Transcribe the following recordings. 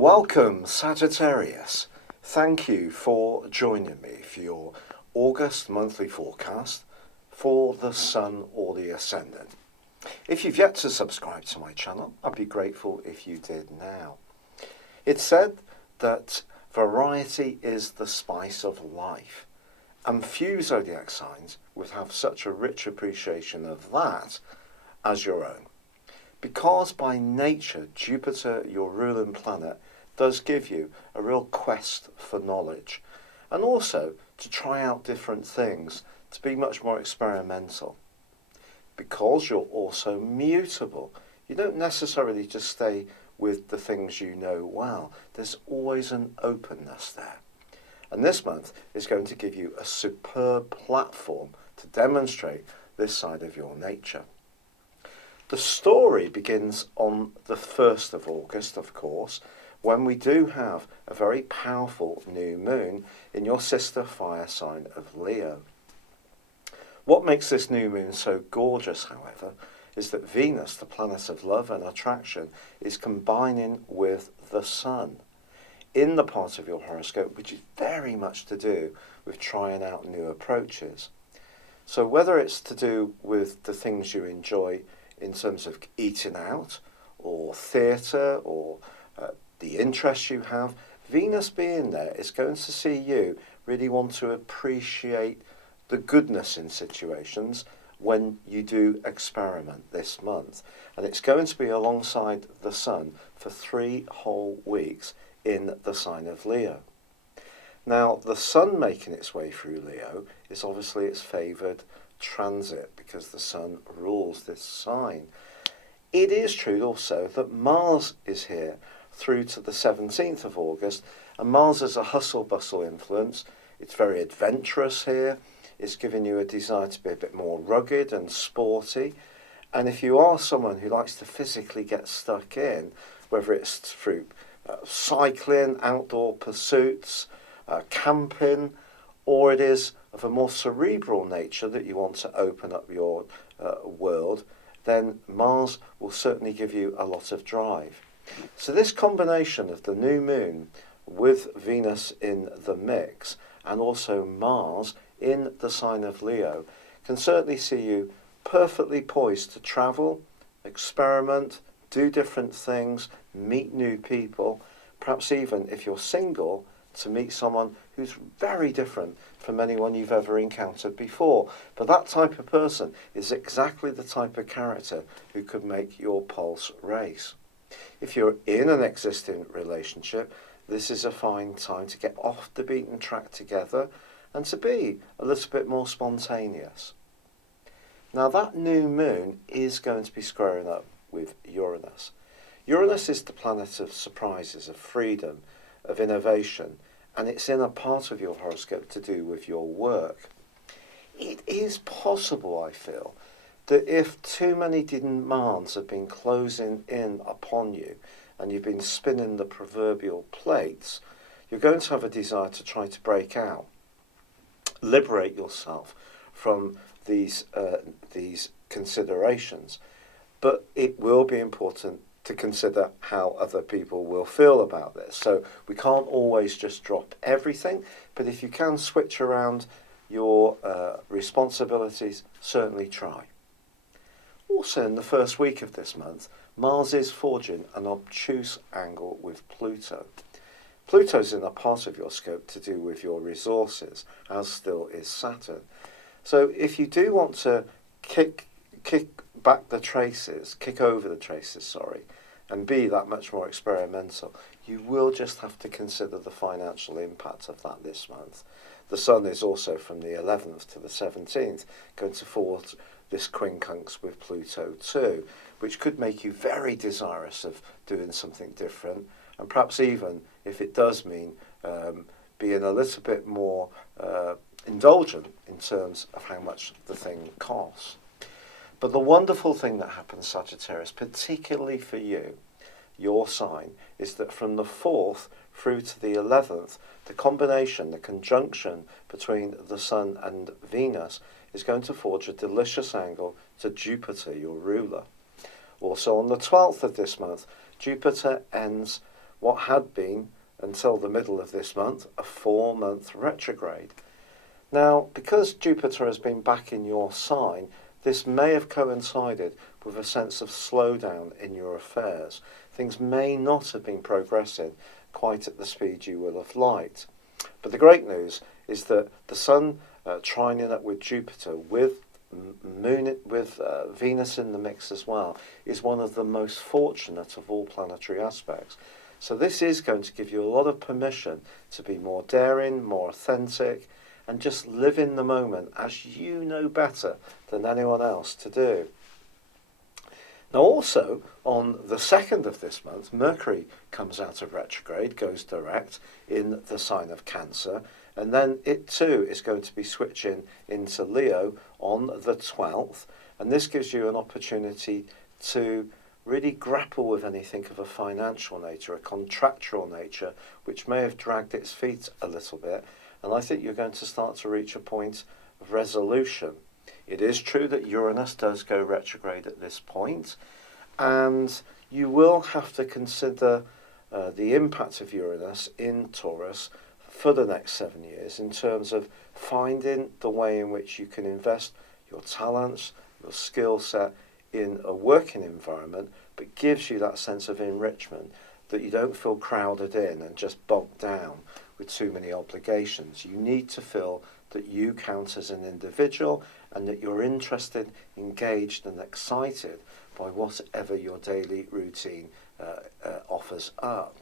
Welcome, Sagittarius. Thank you for joining me for your August monthly forecast for the Sun or the Ascendant. If you've yet to subscribe to my channel, I'd be grateful if you did now. It's said that variety is the spice of life, and few zodiac signs would have such a rich appreciation of that as your own. Because by nature, Jupiter, your ruling planet, does give you a real quest for knowledge and also to try out different things, to be much more experimental. Because you're also mutable, you don't necessarily just stay with the things you know well. There's always an openness there. And this month is going to give you a superb platform to demonstrate this side of your nature. The story begins on the 1st of August, of course, when we do have a very powerful new moon in your sister fire sign of Leo. What makes this new moon so gorgeous, however, is that Venus, the planet of love and attraction, is combining with the Sun in the part of your horoscope which is very much to do with trying out new approaches. So whether it's to do with the things you enjoy in terms of eating out or theatre or the interests you have, Venus being there is going to see you really want to appreciate the goodness in situations when you do experiment this month. And it's going to be alongside the Sun for 3 whole weeks in the sign of Leo. Now, the Sun making its way through Leo is obviously its favoured transit because the Sun rules this sign. It is true also that Mars is here through to the 17th of August, and Mars is a hustle-bustle influence. It's very adventurous here. It's giving you a desire to be a bit more rugged and sporty. And if you are someone who likes to physically get stuck in, whether it's through cycling, outdoor pursuits, camping, or it is of a more cerebral nature that you want to open up your world, then Mars will certainly give you a lot of drive. So this combination of the new moon with Venus in the mix and also Mars in the sign of Leo can certainly see you perfectly poised to travel, experiment, do different things, meet new people, perhaps even if you're single, to meet someone who's very different from anyone you've ever encountered before. But that type of person is exactly the type of character who could make your pulse race. If you're in an existing relationship, this is a fine time to get off the beaten track together and to be a little bit more spontaneous. Now, that new moon is going to be squaring up with Uranus. Uranus is the planet of surprises, of freedom, of innovation, and it's in a part of your horoscope to do with your work. It is possible, I feel, that if too many demands have been closing in upon you and you've been spinning the proverbial plates, you're going to have a desire to try to break out, liberate yourself from these considerations. But it will be important to consider how other people will feel about this. So we can't always just drop everything, but if you can switch around your responsibilities, certainly try. Also, in the first week of this month, Mars is forging an obtuse angle with Pluto. Pluto's in a part of your scope to do with your resources, as still is Saturn. So if you do want to kick over the traces, and be that much more experimental, you will just have to consider the financial impact of that this month. The Sun is also from the 11th to the 17th going to forge this quincunx with Pluto too, which could make you very desirous of doing something different, and perhaps even, if it does mean being a little bit more indulgent in terms of how much the thing costs. But the wonderful thing that happens, Sagittarius, particularly for you, your sign, is that from the 4th through to the 11th, the combination, the conjunction between the Sun and Venus is going to forge a delicious angle to Jupiter, your ruler. Also on the 12th of this month, Jupiter ends what had been, until the middle of this month, a 4-month retrograde. Now, because Jupiter has been back in your sign, this may have coincided with a sense of slowdown in your affairs. Things may not have been progressing quite at the speed you will have liked. But the great news is that the Sun trining up with Jupiter, with Venus in the mix as well, is one of the most fortunate of all planetary aspects. So this is going to give you a lot of permission to be more daring, more authentic, and just live in the moment as you know better than anyone else to do. Now also, on the 2nd of this month, Mercury comes out of retrograde, goes direct in the sign of Cancer, and then it too is going to be switching into Leo on the 12th, and this gives you an opportunity to really grapple with anything of a financial nature, a contractual nature, which may have dragged its feet a little bit, and I think you're going to start to reach a point of resolution. It is true that Uranus does go retrograde at this point, and you will have to consider the impact of Uranus in Taurus for the next 7 years in terms of finding the way in which you can invest your talents, your skill set in a working environment, but gives you that sense of enrichment, that you don't feel crowded in and just bogged down with too many obligations. You need to feel that you count as an individual and that you're interested, engaged and excited by whatever your daily routine offers up.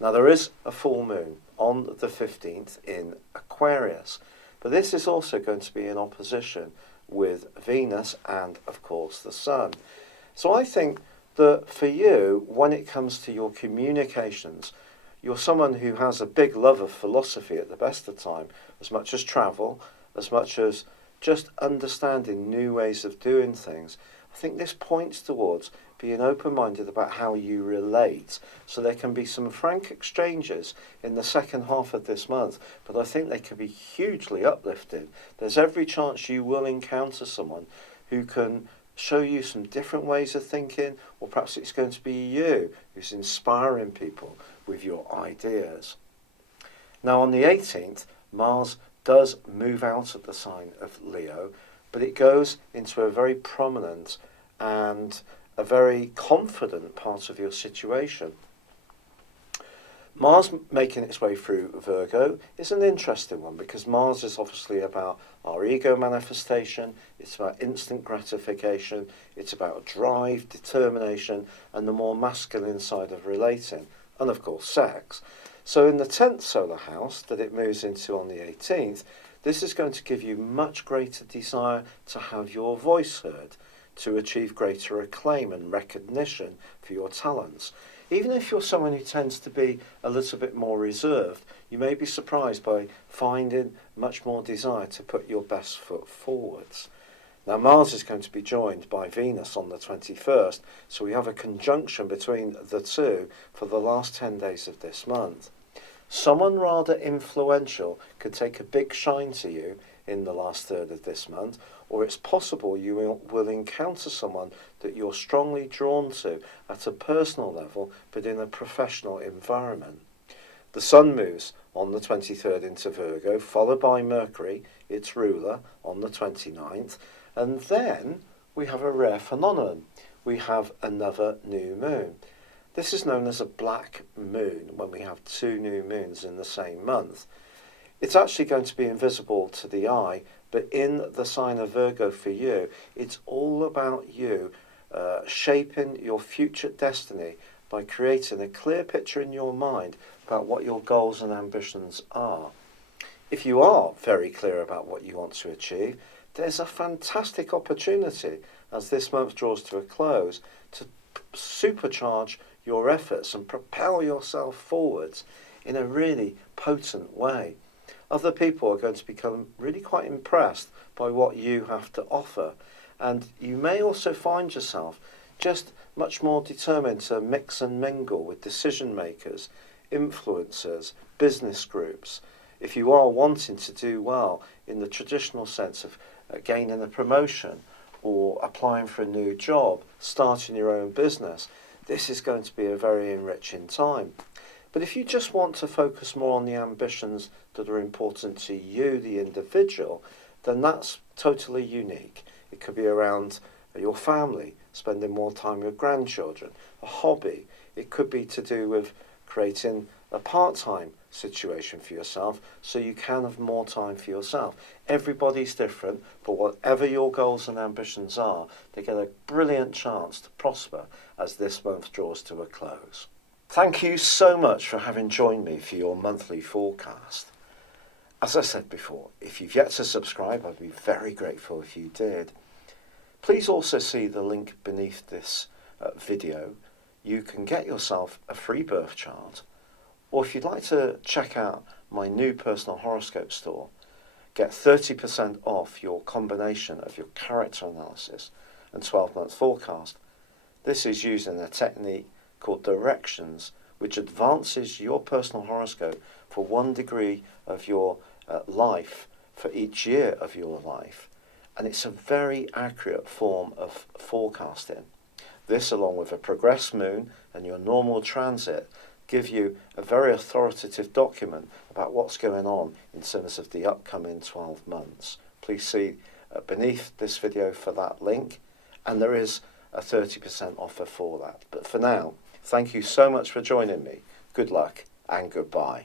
Now there is a full moon on the 15th in Aquarius, but this is also going to be in opposition with Venus and of course the Sun. So I think that for you, when it comes to your communications, you're someone who has a big love of philosophy at the best of time, as much as travel, as much as just understanding new ways of doing things. I think this points towards being open-minded about how you relate, so there can be some frank exchanges in the second half of this month, but I think they can be hugely uplifting. There's every chance you will encounter someone who can show you some different ways of thinking, or perhaps it's going to be you who's inspiring people with your ideas. Now on the 18th, Mars does move out of the sign of Leo, but it goes into a very prominent and a very confident part of your situation. Mars making its way through Virgo is an interesting one, because Mars is obviously about our ego manifestation, it's about instant gratification, it's about drive, determination, and the more masculine side of relating, and of course sex. So in the 10th solar house that it moves into on the 18th, this is going to give you much greater desire to have your voice heard, to achieve greater acclaim and recognition for your talents. Even if you're someone who tends to be a little bit more reserved, you may be surprised by finding much more desire to put your best foot forwards. Now Mars is going to be joined by Venus on the 21st, so we have a conjunction between the two for the last 10 days of this month. Someone rather influential could take a big shine to you in the last third of this month, or it's possible you will encounter someone that you're strongly drawn to at a personal level, but in a professional environment. The Sun moves on the 23rd into Virgo, followed by Mercury, its ruler, on the 29th, and then we have a rare phenomenon. We have another new moon. This is known as a black moon, when we have two new moons in the same month. It's actually going to be invisible to the eye, but in the sign of Virgo for you, it's all about you shaping your future destiny by creating a clear picture in your mind about what your goals and ambitions are. If you are very clear about what you want to achieve, there's a fantastic opportunity as this month draws to a close to supercharge your efforts and propel yourself forwards in a really potent way. Other people are going to become really quite impressed by what you have to offer, and you may also find yourself just much more determined to mix and mingle with decision makers, influencers, business groups. If you are wanting to do well in the traditional sense of gaining a promotion or applying for a new job, starting your own business, this is going to be a very enriching time. But if you just want to focus more on the ambitions that are important to you, the individual, then that's totally unique. It could be around your family, spending more time with grandchildren, a hobby. It could be to do with creating a part-time situation for yourself so you can have more time for yourself. Everybody's different, but whatever your goals and ambitions are, they get a brilliant chance to prosper as this month draws to a close. Thank you so much for having joined me for your monthly forecast. As I said before, if you've yet to subscribe, I'd be very grateful if you did. Please also see the link beneath this video. You can get yourself a free birth chart, or if you'd like to check out my new personal horoscope store, get 30% off your combination of your character analysis and 12-month forecast. This is using a technique called directions, which advances your personal horoscope for 1 degree of your life for each year of your life. And it's a very accurate form of forecasting. This, along with a progressed moon and your normal transit, give you a very authoritative document about what's going on in terms of the upcoming 12 months. Please see beneath this video for that link, and there is a 30% offer for that. But for now, thank you so much for joining me. Good luck and goodbye.